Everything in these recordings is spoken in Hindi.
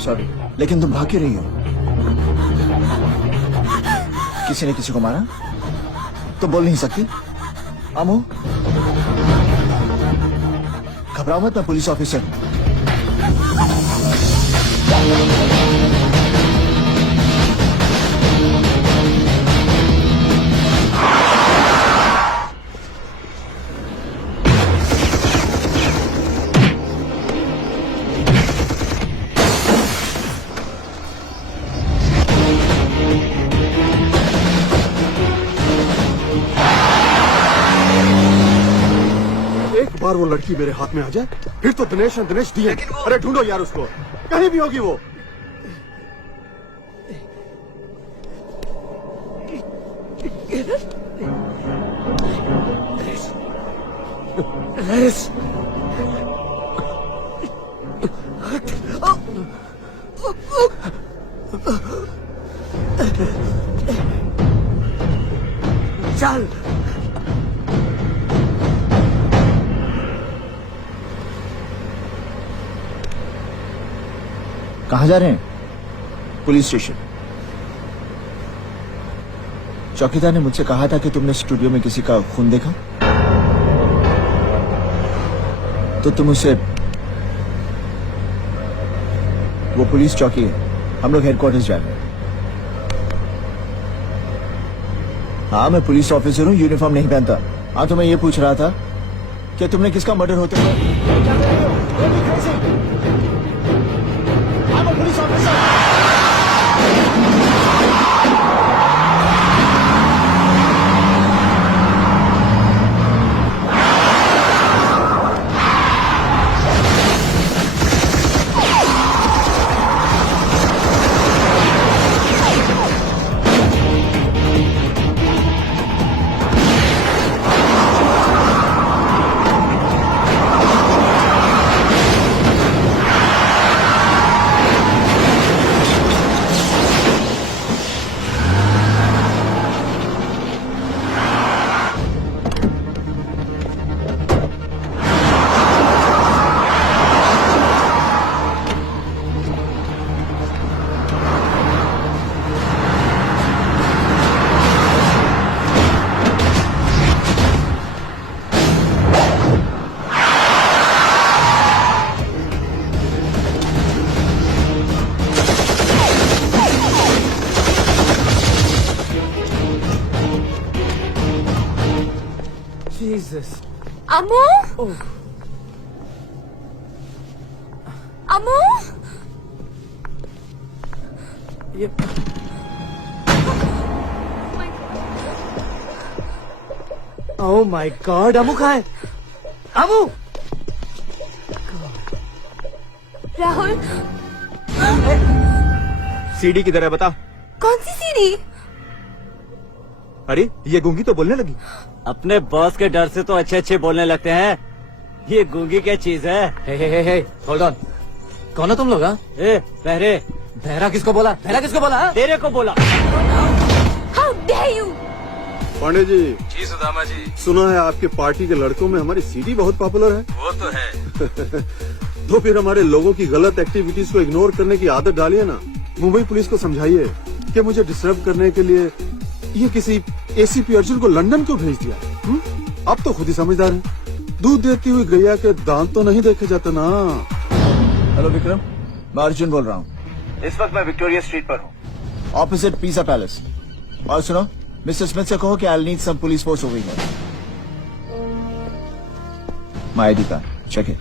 सॉरी, लेकिन तुम भाग क्यों रही हो? किसी ने किसी को मारा? तो बोल नहीं सकती? आमो, घबराओ मत, मैं पुलिस ऑफिसर हूं। बार वो लड़की मेरे हाथ में आ जाए फिर तो दिनेश और दिनेश दिए। अरे ढूंढो यार उसको, कहीं भी होगी वो। चल कहाँ जा रहे हैं? Police station. चौकीदार ने मुझसे कहा था कि तुमने स्टूडियो में किसी का खून देखा, तो तुम उसे, वो पुलिस चौकी है, हम लोग हेडक्वार्टर्स जा रहे हैं। हाँ, मैं पुलिस ऑफिसर हूँ, यूनिफॉर्म नहीं पहनता। हाँ, तो मैं ये पूछ रहा था कि तुमने किसका मर्डर होते हुए police officer. Amu, Amu, oh my God, Amu कहाँ है? अमू! राहुल, सीडी किधर है बता? कौन सी सीढ़ी? अरे ये गूंगी तो बोलने लगी। अपने बॉस के डर से तो अच्छे अच्छे बोलने लगते हैं। ये गूंगी क्या चीज है? हे होल्ड ऑन, कौन हो तुम लोग? बहरे, बहरा किसको बोला? बहरा किसको बोला? तेरे को बोला। How dare you! Pandey ji. जी सुदामा जी। सुना है आपके पार्टी के लड़कों में हमारी सीडी बहुत पॉपुलर है। वो तो है। तो फिर हमारे लोगों की गलत एक्टिविटीज को इग्नोर करने की आदत डालिए ना। मुंबई पुलिस को समझाइए कि मुझे डिस्टर्ब करने के लिए ये किसी एसीपी अर्जुन को लंदन क्यों भेज दिया। अब तो खुद ही समझदार हैं। दूध देती हुई गैया के दांत तो नहीं देखे जाते ना। हेलो विक्रम, मैं अर्जुन बोल रहा हूँ। इस वक्त मैं विक्टोरिया स्ट्रीट पर हूँ, ऑपोजिट पिज़्ज़ा पैलेस। और सुनो, मिस्टर स्मिथ से कहो कि I need some police force over here. My ID card, check it.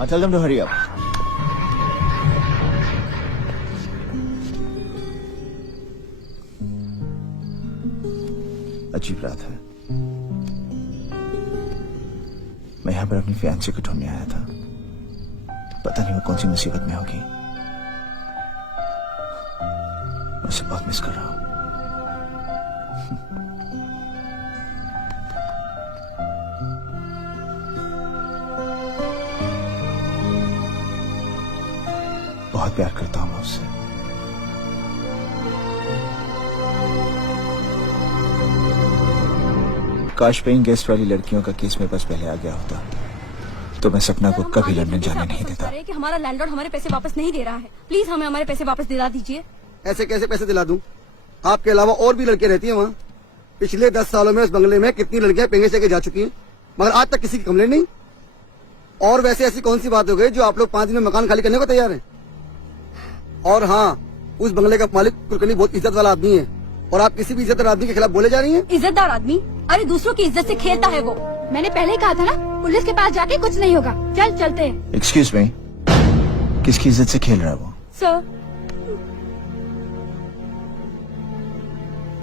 I tell them to hurry up. अजीब रात है। मैं यहाँ पर अपनी फियांसे को ढूंढने आया था। पता नहीं वो कौन सी मुसीबत में होगी। मैं उसे बहुत मिस कर रहा हूँ। बहुत प्यार करता हूँ मैं उससे। काश पेइंग गेस्ट वाली लड़कियों का केस मेरे पास पहले आ गया होता। तो मैं सपना को कभी लंदन जाने नहीं देता। कि हमारा लैंडलॉर्ड हमारे पैसे वापस नहीं दे रहा है। प्लीज हमें हमारे पैसे वापस दिला दीजिए। ऐसे कैसे पैसे दिला दूं? आपके अलावा और भी लड़कियां रहती हैं वहाँ। पिछले 10 सालों में उस बंगले में कितनी लड़कियां पेंगे से जा चुकी हैं, मगर आज तक किसी की कंप्लेंट नहीं। और वैसे ऐसी कौन सी बात हो गई जो आप लोग 5 दिन में मकान खाली करने को तैयार हैं? और हाँ, उस बंगले का मालिक कुलकर्णी बहुत इज्जत वाला आदमी है, और आप किसी भी इज्जतदार आदमी के खिलाफ बोले जा रही हैं। इज्जतदार आदमी? अरे दूसरों की इज्जत से खेलता है वो। मैंने पहले ही कहा था ना, पुलिस के पास जाके कुछ नहीं होगा। चल चलते हैं। एक्सक्यूज मी, किसकी इज्जत से खेल रहा है वो? सर,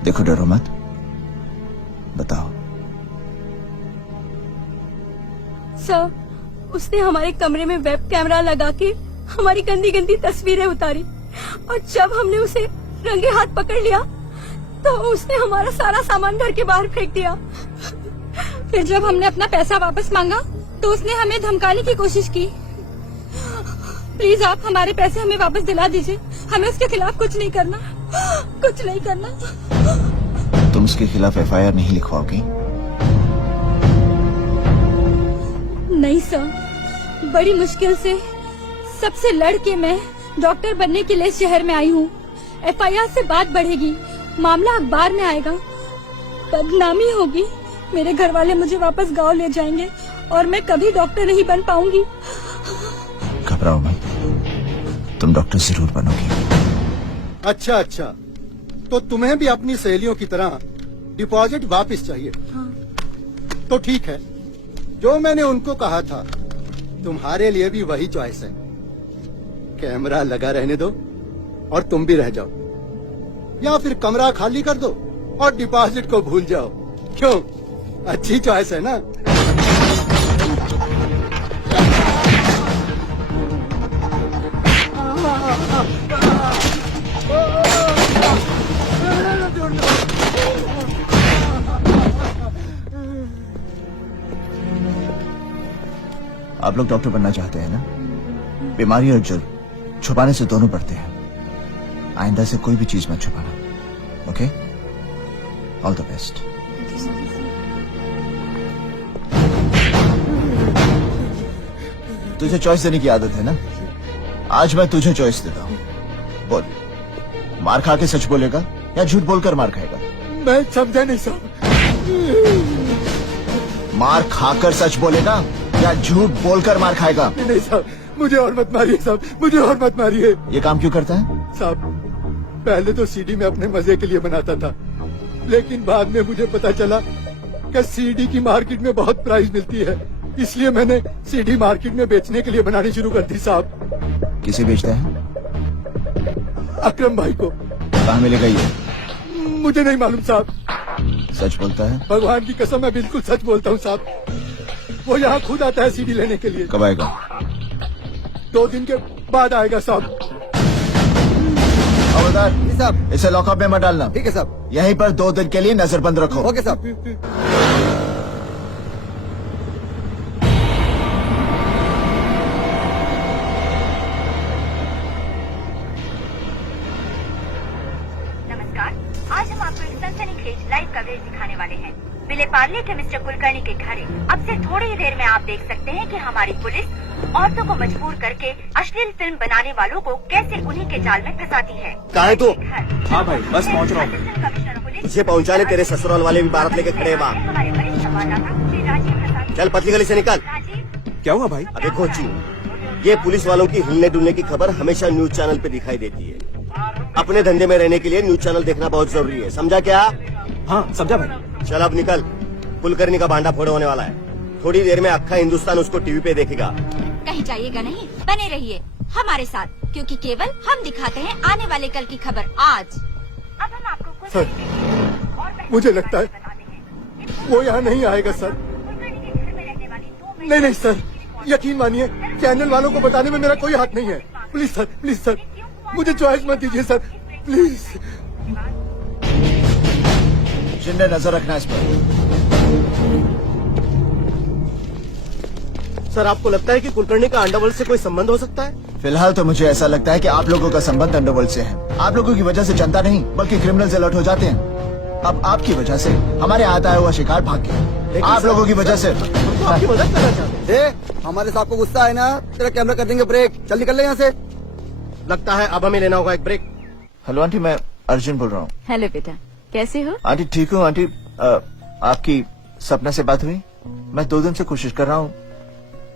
देखो डरो मत, बताओ। सर, उसने हमारे कमरे में वेब कैमरा लगा के हमारी गंदी गंदी तस्वीरें उतारी, और जब हमने उसे रंगे हाथ पकड़ लिया तो उसने हमारा सारा सामान घर के बाहर फेंक दिया। फिर जब हमने अपना पैसा वापस मांगा तो उसने हमें धमकाने की कोशिश की। प्लीज आप हमारे पैसे हमें वापस दिला दीजिए। हमें उसके खिलाफ कुछ नहीं करना, कुछ नहीं करना। तुम उसके खिलाफ FIR नहीं लिखवाओगी? नहीं सर, बड़ी मुश्किल से सबसे लड़के मैं डॉक्टर बनने के लिए शहर में आई हूँ। FIR से बात बढ़ेगी, मामला अखबार में आएगा, बदनामी होगी, मेरे घर वाले मुझे वापस गांव ले जाएंगे और मैं कभी डॉक्टर नहीं बन पाऊंगी। घबराओ मत, तुम डॉक्टर जरूर बनोगी। अच्छा अच्छा, तो तुम्हें भी अपनी सहेलियों की तरह डिपॉजिट वापस चाहिए? हाँ। तो ठीक है, जो मैंने उनको कहा था तुम्हारे लिए भी वही चॉइस है। कैमरा लगा रहने दो और तुम भी रह जाओ, या फिर कमरा खाली कर दो और डिपॉजिट को भूल जाओ। क्यों, अच्छी चॉइस है ना? आप लोग डॉक्टर बनना चाहते हैं ना? बीमारी और जुर्म छुपाने से दोनों बढ़ते हैं। आइंदा से कोई भी चीज मत छुपाना, ओके? All the best. तुझे चॉइस देने की आदत है ना? आज मैं तुझे चॉइस देता हूँ। बोल, मार खा के सच बोलेगा या झूठ बोलकर मार खाएगा? मैं समझा नहीं साहब। मार खाकर सच बोलेगा या झूठ बोलकर मार खाएगा? नहीं साहब, मुझे और मत मारिए साहब, मुझे और मत मारिए। ये काम क्यों करता है? साहब, पहले तो सीडी में अपने मजे के लिए बनाता था, लेकिन बाद में मुझे पता चला कि सीडी की मार्केट में बहुत प्राइस मिलती है, इसलिए मैंने सीडी मार्केट में बेचने के लिए बनानी शुरू कर दी साहब। किसे बेचता है? अकरम भाई को। कहाँ मिलेगा ये? मुझे नहीं मालूम साहब। सच बोलता है? भगवान की कसम, मैं बिल्कुल सच बोलता हूँ साहब। वो यहाँ खुद आता है सीडी लेने के लिए। कब आएगा? 2 दिन के बाद आएगा साहब। खबरदार साहब, इसे लॉकअप में मत डालना। ठीक है साहब। यहीं पर 2 दिन के लिए नजरबंद रखो। ओके साहब। नमस्कार, आज हम आपको एक सनसनीखेज लाइव कवरेज दिखाने वाले हैं। विले पार्ले के मिस्टर कुलकर्णी के घर अब से थोड़ी ही देर में आप देख सकते हैं कि हमारी पुलिस औरतों को मजबूर करके अश्लील फिल्म बनाने वालों को कैसे उन्हीं के जाल में फंसाती है। कहाँ है तू? हाँ भाई, बस पहुँच रहा हूँ। कमिश्नर पुलिस तुझे पहुँचाने तेरे ससुराल वाले भी बारात लेके खड़े हैं वहाँ। हमारे वरिष्ठ संवाददाता श्री राजीव प्रसाद। चल पतली गली से निकल। राजीव, क्या हुआ भाई? अबे कोची, ये पुलिस वालों की हिलने डुलने की खबर हमेशा न्यूज चैनल पे दिखाई देती है। अपने धंधे में रहने के लिए न्यूज चैनल देखना बहुत जरूरी है, समझा क्या? हाँ समझा भाई। चल अब निकल, कुलकर्णी का भांडा फोड़ होने वाला है। थोड़ी देर में अक्खा हिंदुस्तान उसको टीवी पे देखेगा। कहीं जाइएगा नहीं, बने रहिए हमारे साथ, क्योंकि केवल हम दिखाते हैं आने वाले कल की खबर आज। अब हम आपको कुछ सर, मुझे लगता है वो यहाँ नहीं आएगा सर। नहीं नहीं सर, यकीन मानिए, चैनल वालों को बताने में मेरा कोई हाथ नहीं है। प्लीज सर, प्लीज सर, मुझे चॉइस मत दीजिए सर, प्लीज। शिंदे, नजर रखना इस पर। सर, आपको लगता है कि कुलकर्णी का अंडरवर्ल्ड से कोई संबंध हो सकता है? फिलहाल तो मुझे ऐसा लगता है कि आप लोगों का संबंध अंडरवर्ल्ड से है। आप लोगों की वजह से जनता नहीं बल्कि क्रिमिनल्स अलर्ट हो जाते हैं। अब आपकी वजह से हमारे हाथ आया हुआ शिकार भाग गया। आप लोगों की वजह से तो आपकी मदद करना चाहते हैं। हमारे साहब को गुस्सा है ना, तेरा कैमरा कर देंगे ब्रेक। जल्दी निकल ले यहाँ से। लगता है अब हमें लेना होगा एक ब्रेक। हेलो आंटी, मैं अर्जुन बोल रहा हूँ। हेलो बेटा, कैसे हो? आंटी ठीक हूँ आंटी। आपकी सपना से बात हुई? मैं 2 दिन से कोशिश कर रहा हूँ,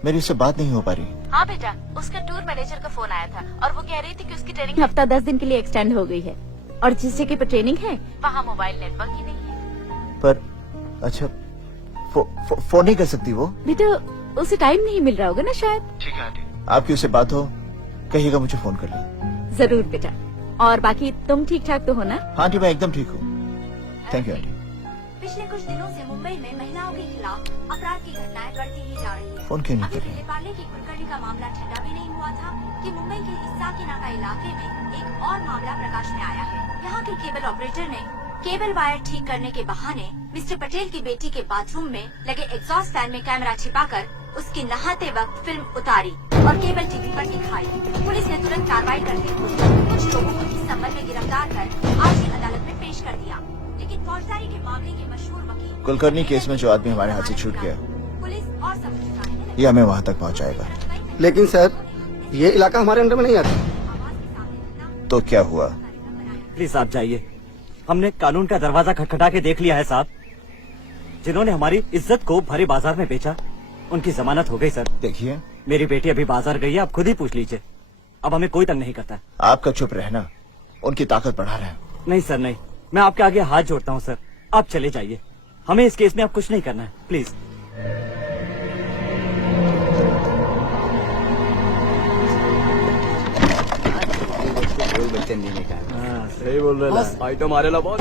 मेरी उससे बात नहीं हो पा रही। हाँ बेटा, उसका टूर मैनेजर का फोन आया था और वो कह रही थी कि उसकी ट्रेनिंग हफ्ता 10 दिन के लिए एक्सटेंड हो गई है और जिस जगह पर ट्रेनिंग है वहाँ मोबाइल नेटवर्क ही नहीं है। पर अच्छा, फोन नहीं कर सकती वो? बेटा उसे टाइम नहीं मिल रहा होगा ना शायद। ठीक है आंटी, आपकी उससे बात हो, कहिएगा मुझे फोन कर ले। जरूर बेटा। और बाकी तुम ठीक ठाक तो हो ना? हाँ आंटी, मैं एकदम ठीक हूँ। Thank you aunty. पिछले कुछ दिनों से मुंबई में महिलाओं के खिलाफ अपराध की घटनाएं बढ़ती ही जा रही है। फोन क्यों नहीं अभी कर रही? विलेपार्ले की कुलकर्णी का मामला ठंडा भी नहीं हुआ था कि मुंबई के साकीनाका इलाके में एक और मामला प्रकाश में आया है। यहाँ के केबल ऑपरेटर ने केबल वायर ठीक करने के बहाने मिस्टर पटेल की बेटी के बाथरूम में लगे एग्जॉस्ट फैन में कैमरा छिपाकर उसकी नहाते वक्त फिल्म उतारी और केबल टीवी पर दिखाई। पुलिस ने तुरंत कार्रवाई करते हुए कुछ लोगों को इस संबंध में गिरफ्तार कर आज ही अदालत में पेश कर दिया। लेकिन फौजदारी के मामले के मशहूर वकील कुलकर्णी केस में जो आदमी हमारे हाथ से छूट गया, पुलिस और सब जुटाने लगे। ये हमें वहाँ तक पहुँचाएगा। लेकिन सर, ये इलाका हमारे अंडर में नहीं आता। तो क्या हुआ? प्लीज आप जाइए, हमने कानून का दरवाजा खटखटा के देख लिया है साहब। जिन्होंने हमारी इज्जत को भरे बाजार में बेचा, उनकी जमानत हो गई सर। देखिए, मेरी बेटी अभी बाजार गई है, आप खुद ही पूछ लीजिए। अब हमें कोई तंग नहीं करता। आपका चुप रहना उनकी ताकत बढ़ा रहा है। नहीं सर नहीं, मैं आपके आगे हाथ जोड़ता हूँ सर, आप चले जाइए। हमें इस केस में आप कुछ नहीं करना है, प्लीज। सही बोल रहे हैं। आइटम आ रहा बॉस।